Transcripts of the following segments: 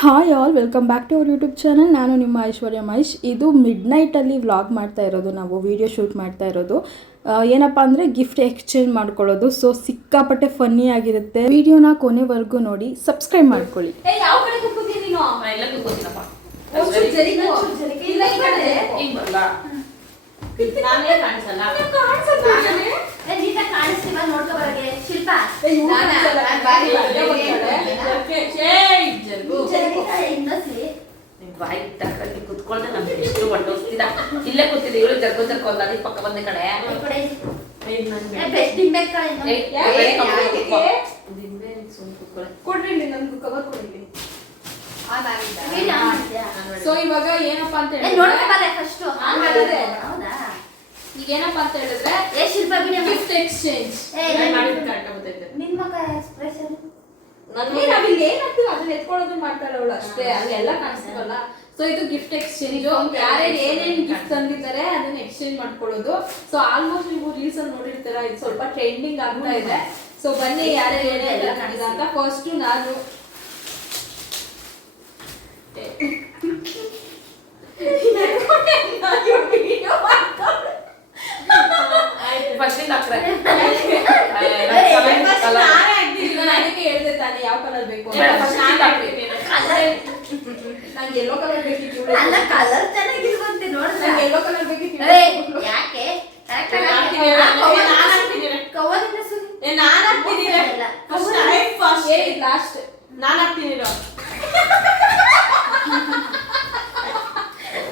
Hi all welcome back to our YouTube channel ನಾನು ನಿಮ್ಮ ಐಶ್ವರ್ಯ ಮಹೇಶ್. ಇದು ಮಿಡ್ ನೈಟಲ್ಲಿ ವ್ಲಾಗ್ ಮಾಡ್ತಾ ಇರೋದು ನಾವು ವಿಡಿಯೋ ಶೂಟ್ ಮಾಡ್ತಾ ಇರೋದು. ಏನಪ್ಪ ಅಂದರೆ ಗಿಫ್ಟ್ ಎಕ್ಸ್ಚೇಂಜ್ ಮಾಡ್ಕೊಳ್ಳೋದು. ಸೊ ಸಿಕ್ಕಾಪಟ್ಟೆ ಫನ್ನಿ ಆಗಿರುತ್ತೆ. ವಿಡಿಯೋನ ಕೊನೆವರೆಗೂ ನೋಡಿ ಸಬ್ಸ್ಕ್ರೈಬ್ ಮಾಡ್ಕೊಳ್ಳಿ. ಕಾಣಿಸಲ್ಲ. ನೀಟಾಗ್ ಕಾಣಿಸ್ತೀವ ನೋಡ್ಕೊ ಬರಗೆ. ಶಿಲ್ಪ. ಬಾಯಿ ತಕ್ಕಂಗೆ ಕುತ್ಕೊಳ್ದೆ ನಮ್ಗೆ ಎಷ್ಟು ಇಲ್ಲೇ ಕೂತಿದ್ದೆ ಇವಳು ಜರ್ಗೋ ಜರ್ಗು ಪಕ್ಕ ಬಂದೆ ಕಡೆ. ಕೊಡ್ರಿ ಇಲ್ಲಿ ನನ್ಗೆ ಕವರ್ ಮಾಡ್ತೀಯಾ? ಸೊ ಇವಾಗ ಏನಪ್ಪಾ ಅಂತ ಹೇಳಿ ನೋಡ್ಕೊ ಬರೇ first. ಈಗ ಏನಪ್ಪ ಅಂತ ಹೇಳಿದ್ರೆ ಏ, ಶಿಲ್ಪ ವಿಡಿಯೋ ಮಾಡು. ಗಿಫ್ಟ್ ಎಕ್ಸ್ಚೇಂಜ್ ಏ, ನಾನ್ ನನ್-. ನನ್ ಏನ್ ಹಾಕ್ತೀವಿ ಅದನ್ನ ಎತ್ಕೊಳ್ಳೋದು ಮಾಡ್ತಾಳೆ ಅವಳು ಅಷ್ಟೇ. ಅಲ್ಲೆಲ್ಲ ಕಾಣಿಸ್ತೀವಲ್ಲ ಸೊ ಇದು ಗಿಫ್ಟ್ ಎಕ್ಸ್ಚೇಂಜ್ ಯಾರೇ ಏನೇನ್ ಗಿಫ್ಟ್ ತಂದಿದ್ದಾರೆ ಅದನ್ನ ಎಕ್ಸ್ಚೇಂಜ್ ಮಾಡ್ಕೊಳ್ಳೋದು. ಸೊ ಆಲ್ಮೋಸ್ಟ್ ನೀವು ರೀಲ್ಸ್ ಅಲ್ಲಿ ನೋಡಿರ್ತೀರ ಇದು ಸ್ವಲ್ಪ ಟ್ರೆಂಡಿಂಗ್ ಆಗ್ತಾ ಇದೆ. ಸೊ ಬನ್ನಿ ಯಾರ್ಯಾರು ಏನೇನೆಲ್ಲ ಕಾಣಿದ ಅಂತ. ಫಸ್ಟ್ ನಾನು. First ಇಂದ ನಾನೇ ಈಗ ನನಗೆ ಹೇಳ್ದೆ ತಾನೆ ಯಾವ ಕಲರ್ ಬೇಕು. ನಂಗೆ ಎಲ್ಲೋ ಕಲರ್ ಬೇಕಿತ್ತು. ಅಲ್ಲ ಕಲರ್ ನೋಡಿದ್ರೆ. ನಂಗೆ ಎಲ್ಲೋ ಕಲರ್ ಬೇಕಿತ್ತು. ಯಾಕೆ? Correct ಆಗಿ ನಾನ್ ಹಾಕ್ತೀನಿ. ಲಾಸ್ಟ್ ನಾನು cover- ನಾನ್ ಹಾಕ್ತೀನಿ. cover ಇಂದ ಸುರಿ. ಏ, ನಾನ್ ಹಾಕ್ತೀನಿ. ಇಲ್ಲ. First I first. ಏ ಲಾಸ್ಟ್ ನಾನ್ ಹಾಕ್ತೀನಿ ಇರು.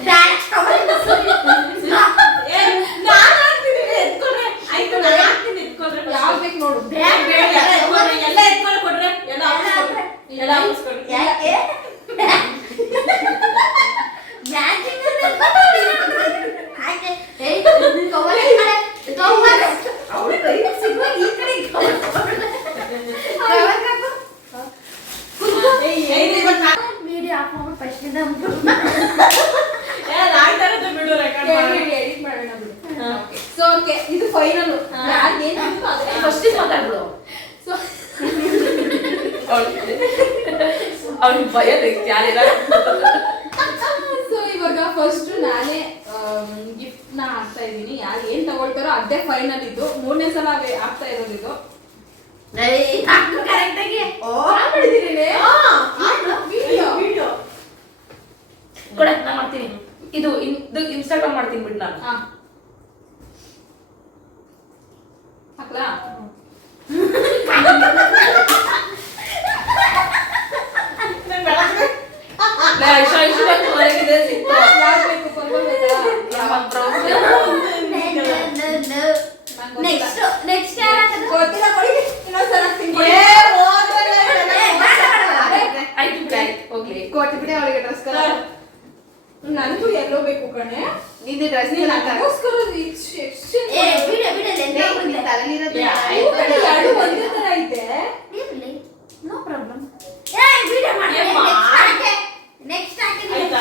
Dance cover ಇಂದ ಸುರಿ. ಏ, ನಾನ್ ಹಾಕ್ತೀನಿ, ಎತ್ಕೊಳ್ರಿ. ಆಯ್ತು, ನಾನ್ ಹಾಕ್ತೀನಿ, ಎತ್ಕೊಳ್ರಿ first. ಯಾವ್ದು ಬೇಕು ನೋಡು ಬೇಡ, ಬೇಡ, ಎಲ್ಲ ಬೇಡ. ಎತ್ಕೊಳ್ರಿ, ಎಲ್ಲ ಎತ್ಕೊಂಡು ಕೊಡ್ರಿ. ಎಲ್ಲ ಹಾಕ್ಸ್ಕೊಡ್ರಿ. ಎಲ್ಲ ಹಾಕ್ಸ್ಕೊಡ್ರಿ. ಯಾಕೆ? Matching ಅನ್ನ ಹಾಗೆ. ಏಯ್, cover ಈ ಕಡೆ. cover. ಅವ್ಳು ಕೈಗೆ ಸಿಗುವಾಗ ಈ ಕಡೆ cover ಕೊಡು. cover ಹಾಕು. ಕುತ್ಕೋ. ಏಯ್, ಇವತ್ತು ನಾನ್- Video off ಮಾಡ್ಬಿಟ್ಟು first ಇಂದ ಮುಗ್ದು. ಏ, ಅದ್ ಆಯ್ತಾ ಇರುತ್ತೆ ಬಿಡು, record ಮಾಡಿ. ಎಡಿಟ್ ಮಾಡೋಣ ಬಿಡು ಹಾ. ಸೊ ಓಕೆ ಇದು ಫೈನಲ್ ಹಾ. ಯಾರು ಏನು ಬೇಕೋ ಅದೇ First ಇಂದ ಮಾತಾಡ್ಬಿಡು. ಸೊ ಅವ್ಳಿಗೆ ಅವ್ಳಿಗೆ ಭಯ ಯಾರಿಲ್ಲ. ಸೊ ಇವಾಗ ಫಸ್ಟ್ ನಾನೇ ಗಿಫ್ಟ್ನ ಹಾಕ್ತಾ ಇದ್ದೀನಿ. ಯಾರು ಏನ್ ತಗೊಳ್ತಾರೋ ಅದೇ ಫೈನಲ್ ಇದು ಮೂರನೇ ಸಲ ಆಗ್ತಾ ಇರೋದಿದ್ದು ಮಾಡ್ತೀನಿ. ಇದು ಇನ್- ಇದು ಇನ್ಸ್ಟಾಗ್ರಾಮ್ ಮಾಡ್ತೀನಿ ಬಿಡ್ ನಾನು. ಹಾಕ್ಲಾ ಲೇ, ಐಶು, ಐಶು ಬಂತು, ಹೊರಗಿದೆ ಸಿಕ್ತು. ಯಾರು ಬೇಕು ಪರ್ಪಲ್ ಬೇಕಾ ನಮ್ಮ brown. ನೆಕ್ಸ್ಟ್ ನೆಕ್ಸ್ಟ್ ಯಾರು? ಗೊತ್ತಿಲ್ಲ ಕೊಡಿ. ಇನ್ನೊಂದ್ಸಲ ಕೋಟಿ ಬೇಡ, ಅವಳಿಗೆ ಡ್ರೆಸ್ ಕಲರ್ ನನಗೂ ಎಲ್ಲೋ ಬೇಕು ಕಣೆ. ನಿಂದು ಡ್ರೆಸ್ ನೀನು ನನಗೋಸ್ಕರ ಯಾ, ಎರಡು ಒಂದೇ ತರ ಐತೆ ಇರ್ಲಿ, ಪ್ರಾಬ್ಲಮ್. ಏ, video ಮಾಡು, ಏ, next ಮಾಡು. ಹಾಕೆ. Next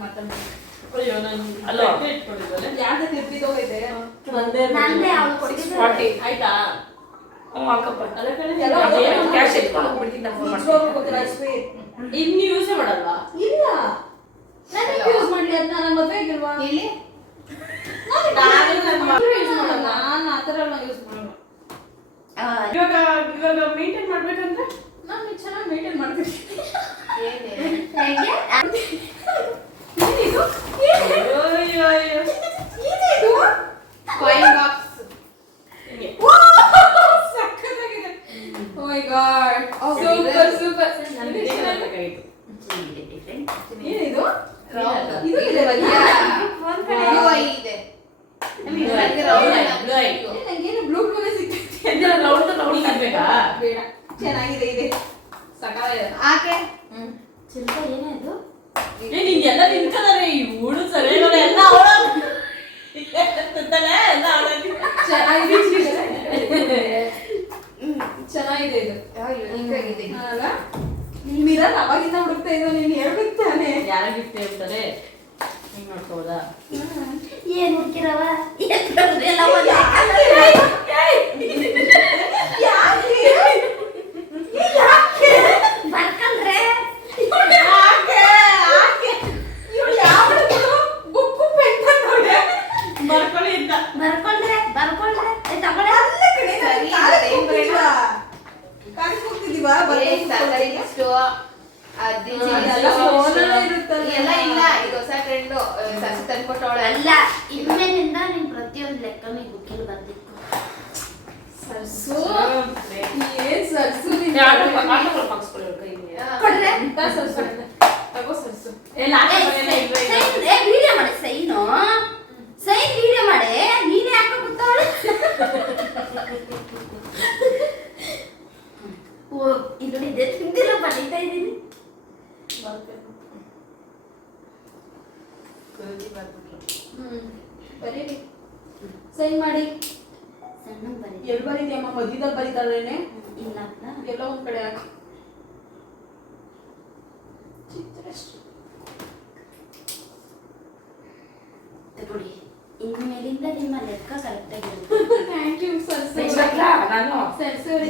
ಮಾಡ್ತೀನಿ. ಗೊತ್ತಿಲ್ಲ ಆಯ್ತಾ ಇನ್ನು ಯೂಸೇ ಮಾಡಲ್ವಾ? ಇಲ್ಲ. ಯೂಸ್ ಮಾಡ್ಲಿ? ಅದನ್ನ ನನ್ನ ಮದ್ವೆ ಆಗಿಲ್ವಾ ಇಲ್ಲಿ ನಾನು ಆ ಥರ ಎಲ್ಲ ಯೂಸ್ ಮಾಡಲ್ಲ ಇವಾಗ ಇವಾಗ ಮೇಂಟೈನ್ ಮಾಡ್ಬೇಕಂದ್ರೆ? ನಾನು ಚೆನ್ನಾಗಿ ಮೇಂಟೈನ್ ಮಾಡ್ತೀನಿ ಏನೇ ಹೇಗೆ? ಏನಿದು ಅಯ್ಯೋ ಅಯ್ಯೋ ಅಯ್ಯೋ ಏನಿದು ಕಾಯಿನ್ ಬಾಕ್ಸ್ ಹಿಂಗೆ ಸಕ್ಕತ್ತಾಗಿದೆ oh my god super super ನನಗೆ ಇದೇ ಬೇಕಾಗಿತ್ತು different. ಏನಿದು Round. ಇದು ಇದೆ ಯಾ. ಫೋನ್ ಕಡೆ ಇದು ಇದೆ ನನಗೆ round ಇಲ್ಲ, ಅಲ್ಲ. blue ಆಯ್ತು. ಏ, ನಂಗೇನು ಬ್ಲೂ ಬ್ಲೂನೇ ಸಿಗ್ತೈತೆ ಇದನ್ನ ರೌಂಡ್ ರೌಂಡ್ ಆಗ್ಬೇಕಾ ಬೇಡ ಚೆನ್ನಾಗಿದೆ ಇದೆ ಸಕಾಲ ಆಕೆ ಚಿಲ್ಕ ಏನೇ ಇದು ಏ ನಿಂಗೆಲ್ಲ ನಿಂತ್ಕೊಂಡಾರೆ ಇವಳು ಸರಿಯಾಗಲ್ಲ ಎಲ್ಲ ಅವಳ ಎಲ್ಲ ಅವಳಲ್ಲಿ ಚೆನ್ನಾಗಿದೆ ಚೆನ್ನಾಗಿದೆ ಇದು ಯುನಿಕ್ ಆಗಿದೆ ಅವಾಗಿಂದ ಹುಡುಕ್ತಾ ಇದ್ದೋ ನೀನು ಹೇಳ್ಬೇಕು ತಾನೆ ಯಾರ ಗಿಫ್ಟ್ ಹೇಳ್ತಾರೆ ಹಿಂಗ್ ನೋಡ್ಕೋಬೋದಾ ಏನ್ ಹುಡ್ಕಿರವ ಎಲ್ಲ ಒಂದೇ ಬರ್ಕಂಡ್ರೆ ಬುಕ್ಕು ಪೆನ್ ನೋಡಿ ಬರ್ಕೊಳ್ಳಿ ಅಂತ ಬರ್ಕೊಂಡ್ರೆ ಬರ್ಕೊಂಡ್ರೆ ಏ, ತಗೊಳ್ಳೆ ಸರಿ, ಏನ್ ಬೇಡ? ಕಾಣಿಸ್ಕೊತಿದೀವಾ ಏ, ತರಕಾರಿ ಲಿಸ್ಟು, ಅದ್ ದಿನಸಿ ಹಾ, ಲಿಸ್ಟು, ಎಲ್ಲ phone ಅಲ್ಲೇ ಇರುತ್ತಲ್ಲ. ಎಲ್ಲ ಇಲ್ಲ ಇದು ಹೊಸ ಟ್ರೆಂಡ್ ಸಸಿ ತಂದ್ಕೊಟ್ಟವಳೆ ಅಲ್ಲ ಇನ್ಮೇಲಿಂದ ನೀನ್ ಪ್ರತಿಯೊಂದು ಲೆಕ್ಕನೂ ಈ ಬುಕ್ಕಿಲ್ ಬರ್ದಿಕ್ಕು ಸರ್ಸು ಏನ್ ಸರ್ಸು ಕೊಡ್ರೆ ಸರ್ಸು ವಿಡಿಯೋ ಮಾಡಿ ಸೈನು ಸೈನ್ ವಿಡಿಯೋ ಮಾಡಿ ನೀನೇ ಯಾಕೆ ಕೂತವಳೆ ಓ ಇದು ಇದೆ ತಿಂದಿಲ್ಲ ಬರೀತಾ ಇದ್ದೀನಿ ಸೈನ್ ಮಾಡಿ. ಸಣ್ಣ ಬರೀ ಎಲ್ ಬರೀತಿಯಮ್ಮ ಮಧ್ಯದಲ್ಲಿ ಬರೀತಾಳೇನೆ? ಇಲ್ಲ. ಅಂತ ಎಲ್ಲೋ ಒಂದ್ ಕಡೆ ಹಾಕಿ. ಚಿತ್ರಷ್ಟು ತಗೊಳ್ಳಿ. ಇನ್ಮೇಲಿಂದ ನಿಮ್ಮ ಲೆಕ್ಕ ಕರೆಕ್ಟ್ ಆಗಿರುತ್ತೆ ಥ್ಯಾಂಕ್ ಯು ಸರ್ ಸರ್ ನಾನು ಸರ್ ಸರ್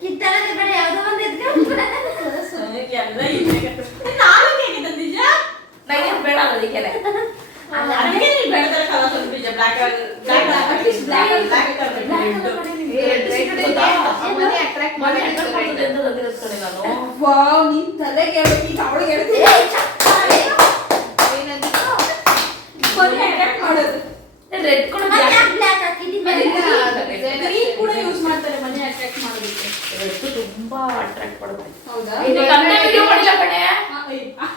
ಕಿತ್ತಳದೆ ಬೇಡ ಯಾವುದೋ ಒಂದು ಎದ್ಕೊಂಡು ನನಗೆ ಎಲ್ಲ ಇದೆ. ನಾನು ಹೇಗೆ ತಂದಿದ್ಯ? ನನಗೆ ಬೇಡ ಅದಕ್ಕೆನೆ. ಅದಕ್ಕೆ ನೀನ್ ಬೇಡದಾರ colour ತಂದ್ಬಿಟ್ಟಿದ್ಯ, black colour- black colour. At least black colour. black colour red. ಏ, red ಗೊತ್ತಾ? ಆ ಮನೆ attract ಮೊನ್ನೆ ಮಾಡಿದ್ದು ಅಕ್ಕ red. ಕೊಡ್ತಿದ್ದೆ ಅಂತ ತಂದಿರೋದ್ ಕಣೆ ನಾನು. ವಾವ್ ನೀನ್ ತಲೆಗೆ ಹೇಳ್ಬೇಕು ಈಗ ಅವಳಿಗೆ ಹೇಳ್ತೀನಿ ಮಾಡೋದು. ರೆಡ್ ಕೂಡ. ಬ್ಲ್ಯಾಕ್ ಗ್ರೀನ್ ಯೂಸ್ ಮಾಡ್ತಾರೆ ಮನೆ ಅಟ್ರಾಕ್ಟ್ ಮಾಡೋದಕ್ಕೆ. ರೆಡ್ ತುಂಬಾ ಅಟ್ರಾಕ್ಟ್ ಮಾಡುತ್ತೆ. ಹೌದಾ? ಇದು ಮಾಡಿಲ್ಲ ಕಣೆ. ಆ.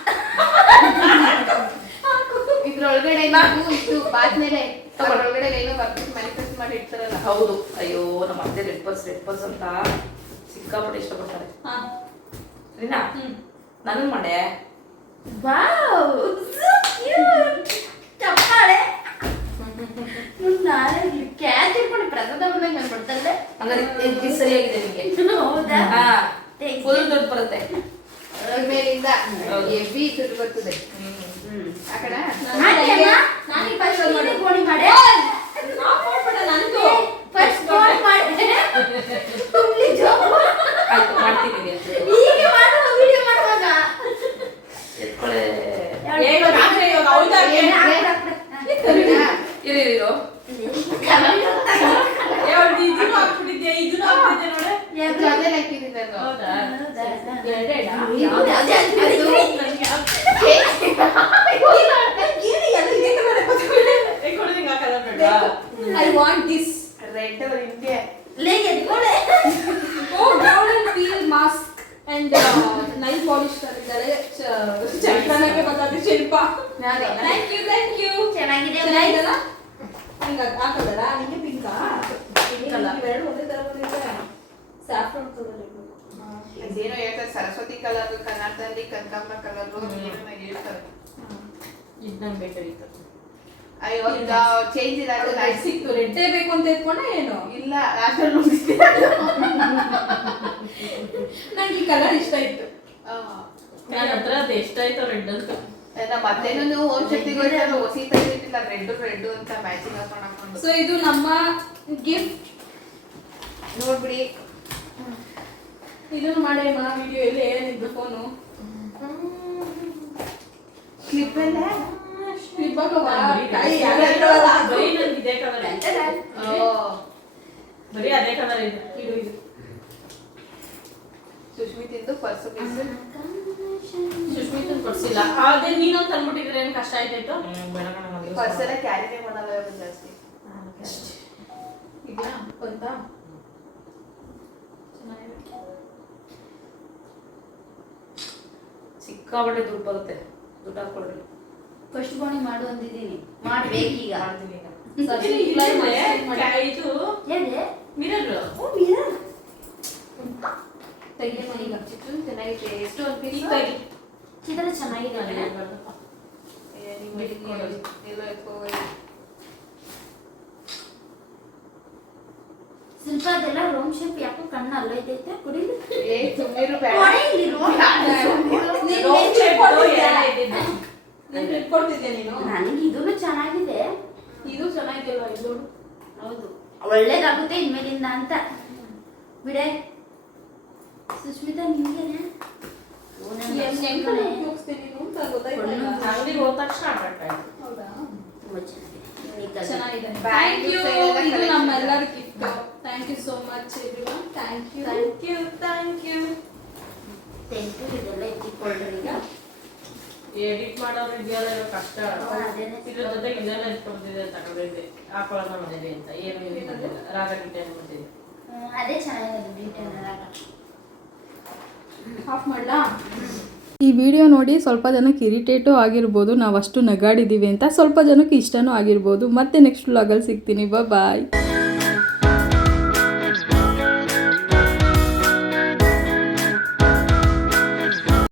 ಇದ್ರೊಳಗಡೆ ನೀವು ಇದು ಬಾದ್ಮೇಲೆ ಅದ್ರೊಳಗಡೆ ಏನೋ ಬರ್ಬಿಟ್ಟು ಮ್ಯಾನಿಫೆಸ್ಟ್ ಮಾಡಿ ಇಡ್ತಾರಲ್ಲ. ಹೌದು. ಅಯ್ಯೋ ನಮ್ಮ ಅತ್ತೆ ರೆಡ್ ಪರ್ಸ್ ರೆಡ್ ಪರ್ಸ್ ಅಂತ ಸಿಕ್ಕಾಪಟ್ಟೆ ಇಷ್ಟಪಡ್ತಾರೆ. ಆ, ರೀನಾ ನನಗೆ ಮಾಡೆ ವಾವ್ so cute. ಚಪ್ಪಾಳೆ. ನಾಳೆ ಕ್ಯಾಚ್ ಇಟ್ಕೊಂಡು ಪ್ರಸಾದ ಬಂದಂಗೆ ಅನ್ಬಿಡ್ತಲ್ಲೆ ಹಂಗಾರೆ ಇದ್- ಇದ್ ಸರಿಯಾಗಿದೆ ನಿಮಗೆ ಹೌದಾ. ಫುಲ್ ದುಡ್ಡು ಬರುತ್ತೆ. ಮೇಲಿಂದ. ಹೆವಿ ದುಡ್ಡು ಬರ್ತದೆ. ಆ ಕಡೆ? ನಾನು ಫಸ್ಟ್ ಮಾಡಿ ಗೋಣಿ ಮಾಡೆ ಫೋನ್. ಫಸ್ಟ್ ಫೋನ್ ಮಾಡೆ ಆಯ್ತು ಮಾಡ್ತಿದ್ದೀನಿ ಅಂತ. ಹೀಗೆ ಮಾಡುವ ವಿಡಿಯೋ ಮಾಡುವಾಗ? ಇವಾಗ ಇರಿ ಇರೋ ಇದನ್ನು ಹಾಕ್ಬಿಟ್ಟಿದ್ಯಾ, ಇದನ್ನು ಹಾಕ್ಬಿಟ್ಟಿದ್ಯಾ ನೋಡೆ. ಹಾಕಿದ್ದೀನಿ ನಾನು. ಹೌದಾ? ಅದೇ ಅದೇ. ನನ್ಗೆ ಯಾವ್ದು- ಏನು ಎಲ್ಲ ಇದೇ ಕಲರ್ ಹಾಕೋದು? ಏ, ಕೊಡು ನಿಂಗೆ ಆ colour ಬೇಡ್ವಾ? I want this. ರೆಡ್ ಹಿಂದೆ ಲೇ ಎತ್ಕೊಳೆ Oh, golden peel mask nail polish ತಂದಿದ್ದಾರೆ. ಚಂದ್ರನಕ್ಕೆ ಬಂದದ್ದು Shilpa. Thank you thank you. ಚೆನ್ನಾಗಿದೆ ಚೆನ್ನಾಗಿದೆಲ್ಲ? ಹಿಂಗ್ ಹಾಕದಲ್ಲ ನಿಮಗೆ ಪಿಂಕ. ಇವೆರಡು ಒಂದೇ ತರ ಬಂದಿದೆ. ಸ್ಯಾಫ್ರನ್ ಕಲರ್ ಇದೇನೋ ಅದೇನೋ ಹೇಳ್ತಾರೆ ಸರಸ್ವತಿ ಕಲರ್ ಕನ್ನಡದಲ್ಲಿ ಕನಕಾಂಬರ ಕಲರ್ ಹೇಳ್ತಾರೆ ಇದ್ ನಂಗ್ ಬೇಕಾಗಿತ್ತು ಅಯ್ಯೋ ಈಗ ಚೇಂಜ್ ಇಲ್ಲ ಅದು red ಸಿಕ್ತು. ರೆಡ್ಡೇ ಬೇಕು ಅಂತ ಎತ್ಕೊಂಡೆ ಏನು? ಇಲ್ಲ ಲಾಸ್ಟಲ್ಲಿ ನೋಡಿದ್ದೆ ನಂಗೆ ಈ ಕಲರ್ ಇಷ್ಟ ಇತ್ತು. ನನ್ನ ಹತ್ರ ಅದು ಎಷ್ಟಾಯ್ತು ರೆಡ್ ಅಂತ. ನಮ್ಮ ಅತ್ತೆನೂ ಓನ್ ಶಕ್ತಿಗೆ ಹೋಯ್ತಾರೆ ಹೊಸಿ ತೆಗೆದಿಟ್ಟಿಲ್ಲ ರೆಡ್ ರೆಡ್ ಅಂತ ಮ್ಯಾಚಿಂಗ್ ಹಾಕೊಂಡು ಹಾಕೊಂಡು. ಸೊ ಇದು ನಮ್ಮ ಗಿಫ್ಟ್ ನೋಡ್ಬಿಡಿ. ಇದನ್ನು ಮಾಡೇ ಮಾ ವಿಡಿಯೋ ಎಲ್ಲ ಏನಿದ್ರು ಫೋನು ಕ್ಲಿಪ್ ಎಲ್ಲ ಬರೀ ನಂಗ್ ಇದೇ ಇದೆ. ಬರೀ ಅದೇ ಇದೆ. ಪರ್ಸು ಕೊಡ್ಸಿಲ್ಲ ಅದೇ ನೀನೊಂದು ತಂದ್ಬಿಟ್ಟಿದ್ರೆ ಏನ್ ಕಷ್ಟ ಆಯ್ತಾಯ್ತು ಬೇಡ ಕಣೆ ನಂಗೆ ಪರ್ಸ್ ಎಲ್ಲ ಕ್ಯಾರಿನೇ ಮಾಡಲ್ಲ ಇವಾಗ ಜಾಸ್ತಿ? ಈಗ ಅಂತ ಸಿಕ್ಕಾಪಟ್ಟೆ ದುಡ್ಡು ಬರುತ್ತೆ. ದುಡ್ಡು ಹಾಕೊಳ್ರಿ ಫಸ್ಟ್ ಗೋಣಿ ಮಾಡು ಅಂದಿದ್ದೀನಿ. ಮಾಡ್ಬೇಕೀಗ. ಚಿತ್ರ ಚೆನ್ನಾಗಿದೆ? ಶಿಲ್ಪ ಅದೆಲ್ಲ ರೋಮ್ ಶೇಪ್ ಯಾಕೋ ಕಣ್ಣು ಅಲ್ಲೈತೈತೆ ಕುಡಿಲಿ? ಏ ಇಲ್ಲಿ ನೋಡಿ. ನೀನ್ ಇದ್ದಿದ್ದು. ನೀನ್? ನನಗೆ ಇದೂ ಚೆನ್ನಾಗಿದೆ. ಇದು ಚೆನ್ನಾಗಿದೆಯಲ್ವಾ ಇದು? ಹೌದು. ಒಳ್ಳೇದಾಗುತ್ತೆ ಇನ್ಮೇಲಿಂದ ಅಂತ. ಬಿಡೆ. ಸುಷ್ಮಿತಾ ನಿಮ್ಗೇನೆ? ಹೋದ ತಕ್ಷಣ ಹೌದಾ? ತುಂಬಾ ಚೆನ್ನಾಗಿದೆ. ಥ್ಯಾಂಕ್ ಯು ಇದು ನಮ್ಮೆಲ್ಲರ gift thank you so much everyone thank you thank you thank you Thank you ಇದೆಲ್ಲ ಎತ್ತಿಕೊಳ್ಳ್ರಿ ಈಗ. ಎಡಿಟ್ ಮಾಡೋರು ಇದೆಯಲ್ಲ ಕಷ್ಟ. ಇದ್ರ ಜೊತೆ ಇದೆಲ್ಲ ಇಟ್ಕೊಂಡಿದೆ ತಗೊಂಡಿದ್ದೆ. ಹಾಕೊಳ್ಳೋಣ ಮನೇಲಿ ಅಂತ. ಏನು ಮಾಡಿಲ್ಲ ರಾಗ ಗಿಟ್ಟ ಅನ್ಬಿಟ್ಟಿದೆ ಹ್ಮ್, ಅದೇ ಚೆನ್ನಾಗಿದೆ ಡೀಟೇಲ್ ಆಫ್ ಮಾಡ್ಲಾ? ಈ ವಿಡಿಯೋ ನೋಡಿ ಸ್ವಲ್ಪ ಜನಕ್ಕೆ ಇರಿಟೇಟು ಆಗಿರ್ಬೋದು. ನಾವು ಅಷ್ಟು ನಗಾಡಿದ್ದೀವಿ ಅಂತ ಸ್ವಲ್ಪ ಜನಕ್ಕೆ ಇಷ್ಟನೂ ಆಗಿರ್ಬೋದು. ಮತ್ತೆ ನೆಕ್ಸ್ಟ್ ವ್ಲಾಗಲ್ಲಿ ಸಿಗ್ತೀನಿ. ಬಾಯ್